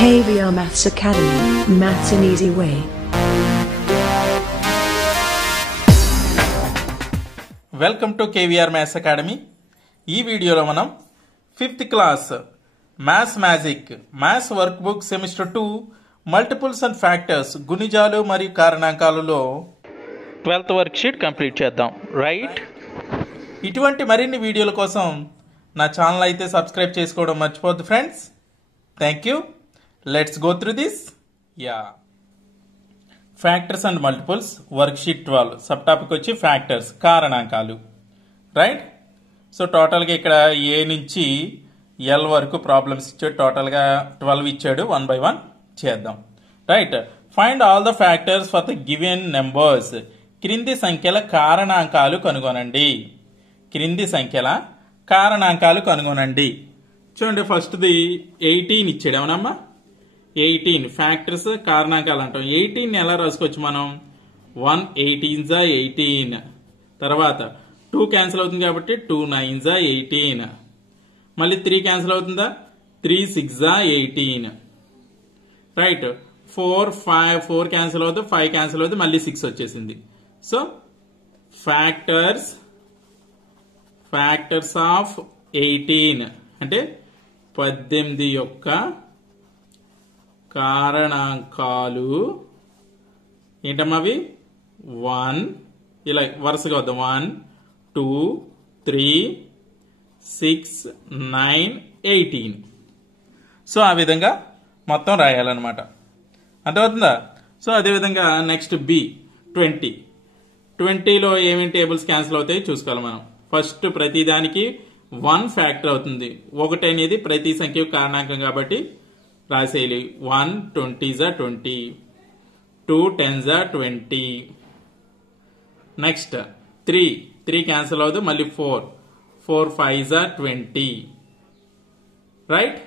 KVR Maths Academy, Maths an Easy Way. Welcome to KVR maths academy. ఈ వీడియోలో మనం 5th class maths magic maths workbook semester 2 multiples and factors గుణిజాలు మరియు కారణాంకాలలో 12th worksheet complete చేద్దాం. Right, ఇటువంటి మరిన్ని వీడియోల కోసం నా ఛానల్ అయితే సబ్స్క్రైబ్ చేసుకోవడం మర్చిపోద్దు friends. Thank you. Let's go through this. Factors and multiples worksheet 12 subtopic వచ్చి ఫ్యాక్టర్స్ కారణాంకాలు. రైట్, సో టోటల్గా ఇక్కడ ఏ నుంచి ఎల్ వరకు ప్రాబ్లమ్స్ ఇచ్చాడు. టోటల్గా 12 ఇచ్చాడు. 1 by 1 చేద్దాం. Right, find all the factors for the given numbers. క్రింది సంఖ్యల కారణాంకాలు కనుగొనండి. క్రింది సంఖ్యల కారణాంకాలు కనుగొనండి. చూడండి, ఫస్ట్ది 18 ఇచ్చాడు. ఏమనమ్మా 18 ఫ్యాక్టర్స్ కారణాంకాలు అంటాం. 18 ఎలా రాసుకోవచ్చు మనం? 1 18 18. తర్వాత 2 క్యాన్సిల్ అవుతుంది కాబట్టి 2 9 18. మళ్ళీ 3 క్యాన్సిల్ అవుతుందా? 3 6 18. రైట్, 4 క్యాన్సిల్ అవుతుంది, 5 క్యాన్సిల్ అవుతుంది, మళ్ళీ 6 వచ్చేసింది. సో ఫ్యాక్టర్స్ ఆఫ్ 18 అంటే 18 యొక్క కారణాంకాలు ఏంటమ్మా అవి? 1 ఇలా వరుసగా వద్దాం. 1 2 3 6 9 18. సో ఆ విధంగా మొత్తం రాయాలన్నమాట. అర్థమవుతుందా? సో అదేవిధంగా నెక్స్ట్ బి 20. 20లో ఏమేమి టేబుల్స్ క్యాన్సిల్ అవుతాయి చూసుకోవాలి మనం. ఫస్ట్ ప్రతిదానికి 1 ఫ్యాక్టర్ అవుతుంది. 1 అనేది ప్రతి సంఖ్య కారణాంకం కాబట్టి రాసేయాలి. 1 20 20, 2 10 20. నెక్స్ట్ 3 క్యాన్సిల్ అవుతుంది, మళ్ళీ 4 5 20. రైట్,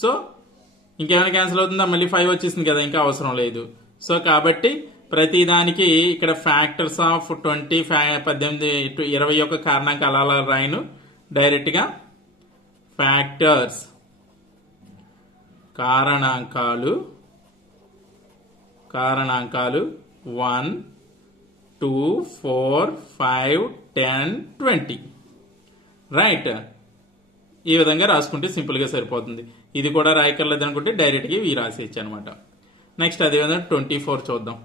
సో ఇంకేమైనా క్యాన్సిల్ అవుతుందా? మళ్ళీ 5 వచ్చేసింది కదా, ఇంకా అవసరం లేదు. సో కాబట్టి ప్రతిదానికి ఇక్కడ ఫ్యాక్టర్స్ ఆఫ్ 20 18 20 యొక్క కారణాంకాలు అలా రాయను డైరెక్ట్ గా. ఫ్యాక్టర్స్ కారణాంకాలు 1 2 4 5 10 20. రైట్, ఈ విధంగా రాసుకుంటే సింపుల్ గా సరిపోతుంది. ఇది కూడా రాయకర్లేదు అనుకుంటే డైరెక్ట్ గా ఇవి రాసేయచ్చు అనమాట. నెక్స్ట్ అదేవిధంగా 24 చూద్దాం.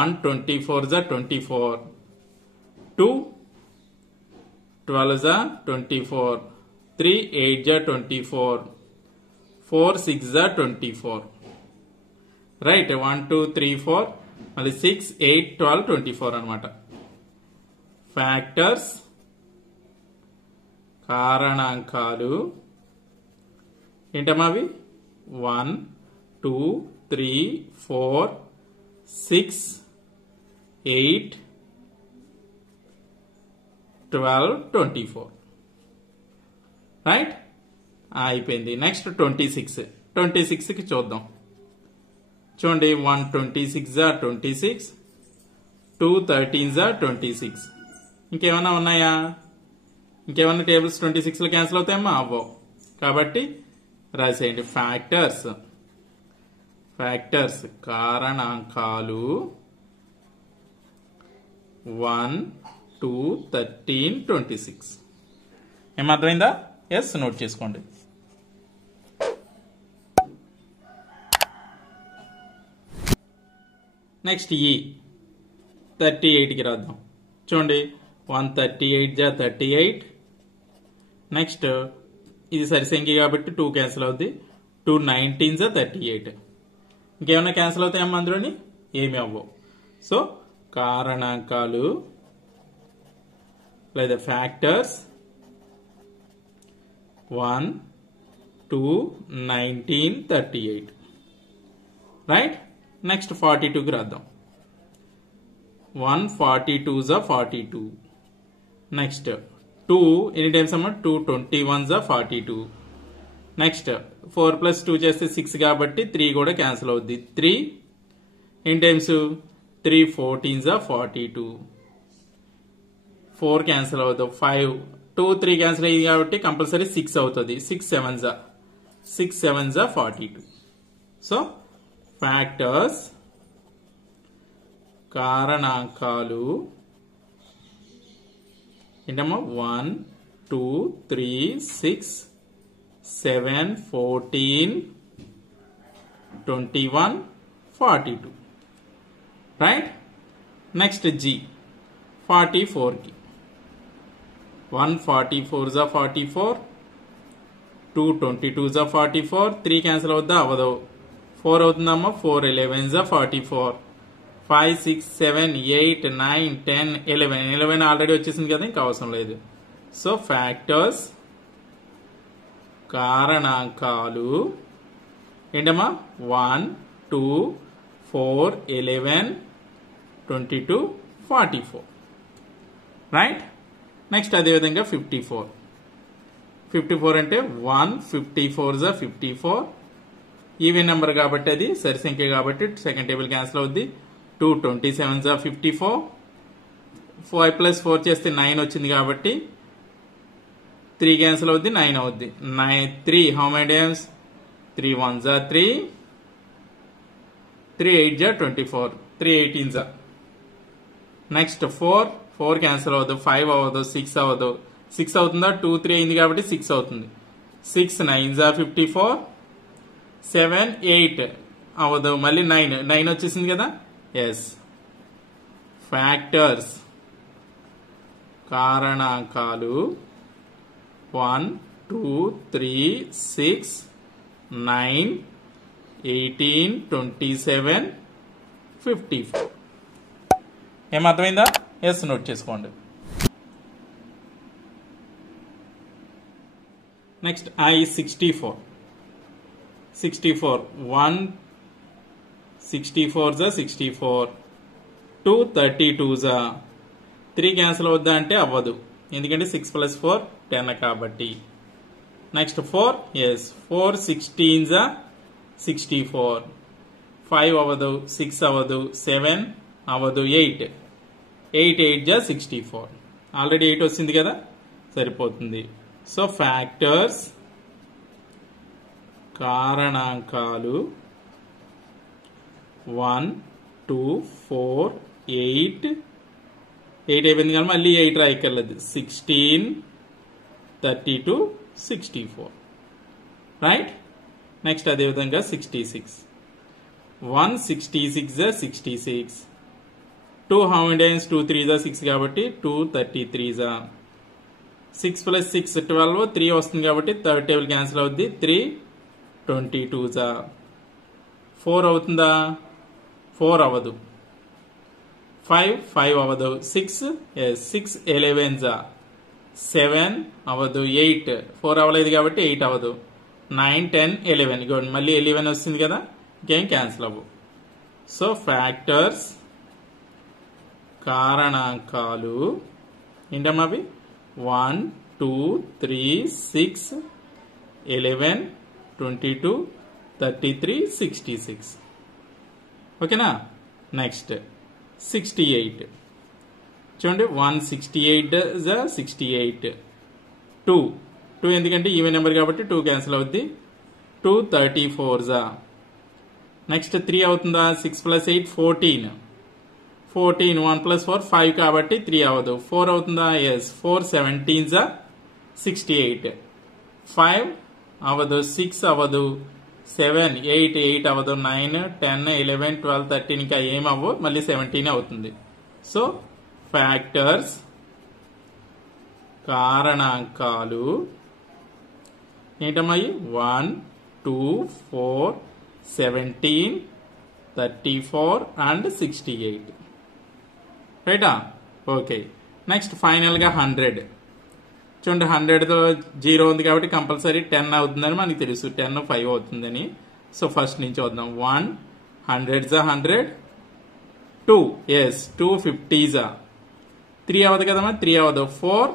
1 24 24, 2 12 24, 3 8 24, 4 6 24. రైట్, 1 2 3 4 మళ్ళీ 6 8 12 24 అనమాట. ఫ్యాక్టర్స్ కారణాంకాలు ఏంటమ్మా అవి? 1 2 3 4 6 8 12 24. రైట్, అయిపోయింది. నెక్స్ట్ 26కి చూద్దాం. చూడండి, 1 26 26, 2 13 26. ఇంకేమన్నా ఉన్నాయా? ఇంకేమన్నా టేబుల్స్ 26లో క్యాన్సిల్ అవుతాయమ్మా? అవ్వవు. కాబట్టి రాసేయండి ఫ్యాక్టర్స్ కారణాంకాలు 1 2 13 26. ఏమర్థమైందా? ఎస్, నోట్ చేసుకోండి. నెక్స్ట్ 38కి రాద్దాం. చూడండి, 1 38 38. నెక్స్ట్ ఇది సరిసంఖ్య కాబట్టి 2 క్యాన్సిల్ అవుద్ది, 2 19 38. ఇంకేమన్నా క్యాన్సిల్ అవుతాయమ్మా అందులోని? ఏమి అవ్వవు. సో కారణాంకాలు లేదా ఫ్యాక్టర్స్ 1 2 19 38. రైట్, నెక్స్ట్ 42కి రాద్దాం. 1 42 42. నెక్స్ట్ 2 ఎనీ టైమ్స్ అమ్మా? 2 21 42. నెక్స్ట్ 4 + 2 చేస్తే 6 కాబట్టి 3 కూడా క్యాన్సిల్ అవుద్ది. 3 ఎనీ టైమ్స్? 3 14 42. 4 క్యాన్సిల్ అవుతుంది. 5 2 3 క్యాన్సిల్ అయ్యింది కాబట్టి కంపల్సరీ 6 అవుతుంది. 6 7 42. సో ఫ్యాక్టర్స్ కారణాంకాలు ఏంటమ్మా 1 2 3 6 7 14 21 42 రైట్. నెక్స్ట్ G 44 కి 1 44 జా 44, 2 22 జా 44, 3 క్యాన్సిల్ అవుద్దా అవ్వదు, 4 అవుతుందమ్మా, 4 11 జా 44, 5 6 7 8 9 10 11 ఆల్రెడీ వచ్చేసింది కదా, ఇంకా అవసరం లేదు. సో ఫ్యాక్టర్స్ కారణాంకాలు ఏంటమ్మా 1 2 4 11 22 44 రైట్. నెక్స్ట్ అదేవిధంగా 54 అంటే 1 54 జా 54, ఈవెన్ నెంబర్ కాబట్టి అది సరి సంఖ్య కాబట్టి సెకండ్ టేబుల్ క్యాన్సిల్ అవుద్ది. 2 27 జా 54, 5 ప్లస్ 4 చేస్తే 9 వచ్చింది కాబట్టి 3 క్యాన్సిల్ అవుద్ది, 9 అవుద్ది. 3 హౌ మెనీ టైమ్స్, 3 1 జా 3, 3 8 జా 24, 3 18 జా. నెక్స్ట్ 4 క్యాన్సిల్ అవ్వదు, 5 అవ్వదు, 6 అవ్వదు, 6 అవుతుందా, 2 3 అయింది కాబట్టి 6 అవుతుంది. 6 9 జా 54, 7 8 అవ్వదు, మళ్ళీ 9 వచ్చేసింది కదా. ఎస్, ఫ్యాక్టర్స్ కారణాంకాలు 1 2 3 6 9 18 27 54. ఏమర్థమైందా? ఎస్, నోట్ చేసుకోండి. నెక్స్ట్ I 64 1 64 జా 64, 2 32 జా, 3 క్యాన్సిల్ అవుద్దా అంటే అవ్వదు, ఎందుకంటే 6 ప్లస్ 4 10 కాబట్టి. నెక్స్ట్ 4 ఎస్ 4 16 జా 64, 5 అవ్వదు, 6 అవ్వదు, 7 అవ్వదు, 8 8 జా 64, ఆల్రెడీ 8 వచ్చింది కదా, సరిపోతుంది. సో ఫ్యాక్టర్స్ కారణాంకాలు 1 2 4 8 అయిపోయింది కానీ మళ్ళీ 8 రాయక్కర్లేదు, 16 32 64 రైట్. నెక్స్ట్ అదేవిధంగా 66 1 66 జా 66, 2 హౌ మెనీ టైమ్స్, 2 3 జా 6 కాబట్టి 2 33 జా, 6 ప్లస్ 6 12, 3 వస్తుంది కాబట్టి థర్డ్ టేబుల్ క్యాన్సిల్ అవుద్ది, 3 22 జా. 4 అవుతుందా, 4 అవ్వదు, 5 అవ్వదు, 6 11 జా, 7 అవ్వదు, 8 4 అవ్వలేదు కాబట్టి 8 అవ్వదు, 9 10 11 గుడ్, మళ్ళీ 11 వస్తుంది కదా, ఇంకేం క్యాన్సిల్ అవ్వవు. సో ఫ్యాక్టర్స్ కారణాంకాలు ఏంటమ్మా అవి 1 2 3 6 11 22 33 66 ఓకేనా. నెక్స్ట్ 68 చూడండి, 168 జా 68, 2 ఎందుకంటే ఈవెన్ నెంబర్ కాబట్టి 2 క్యాన్సిల్ అవుద్ది, 2 34 జా. నెక్స్ట్ 3 అవుతుందా, 6 ప్లస్ 8 14, 1 ప్లస్ 4 5 కాబట్టి 3 అవ్వదు, 4 అవుతుందా, ఎస్ 4 17 జా 68, 5 అవ్వదు, 6 అవ్వదు, 7 8 అవ్వదు, 9 10 11 12 13 ఇంకా ఏం అవ్వవు, మళ్ళీ 17 అవుతుంది. సో ఫ్యాక్టర్స్ కారణాంకాలు ఏంటమ్మా 1 2 4 17 34 అండ్ 68 రైటా. ఓకే, నెక్స్ట్ ఫైనల్ గా 100 చూడండి, 100తో 0 ఉంది కాబట్టి కంపల్సరీ 10 అవుతుందని మనకి తెలుసు, 10 5 అవుతుందని. సో ఫస్ట్ నుంచి వద్దాం, 1 100 జా 100, 2 ఎస్ 2 50 జా, 3 అవ్వదు కదమ్మా, 3 అవ్వదు, 4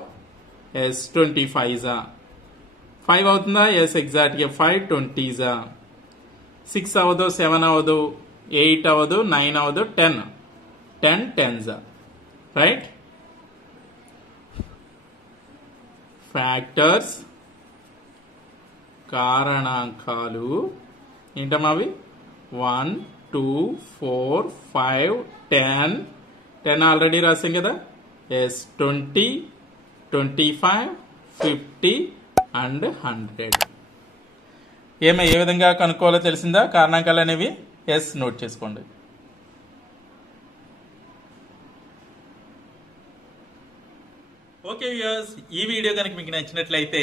ఎస్ 25 జా, 5 అవుతుందా, ఎస్ ఎగ్జాక్ట్ గా 5 20 జా, 6 అవ్వదు, 7 అవ్వదు, 8 అవ్వదు, 9 అవ్వదు, 10 జా రైట్. ఫ్యాక్టర్స్ కారణాంకాలు ఏంటమ్మా అవి 1 2 4 5 10 10 ఆల్రెడీ రాసాం కదా. Yes 20 25 50 and 100. ఏ విధంగా కనుక్కోవాలో తెలిసిందా కారణాంకాలు అనేవి? ఎస్ నోట్ చేసుకోండి. ఓకే వ్యూయర్స్, ఈ వీడియో కనుక మీకు నచ్చినట్లయితే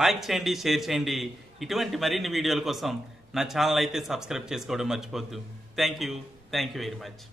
లైక్ చేయండి, షేర్ చేయండి. ఇటువంటి మరిన్ని వీడియోల కోసం నా ఛానల్ అయితే సబ్స్క్రైబ్ చేసుకోవడం మర్చిపోద్దు. Thank you very much.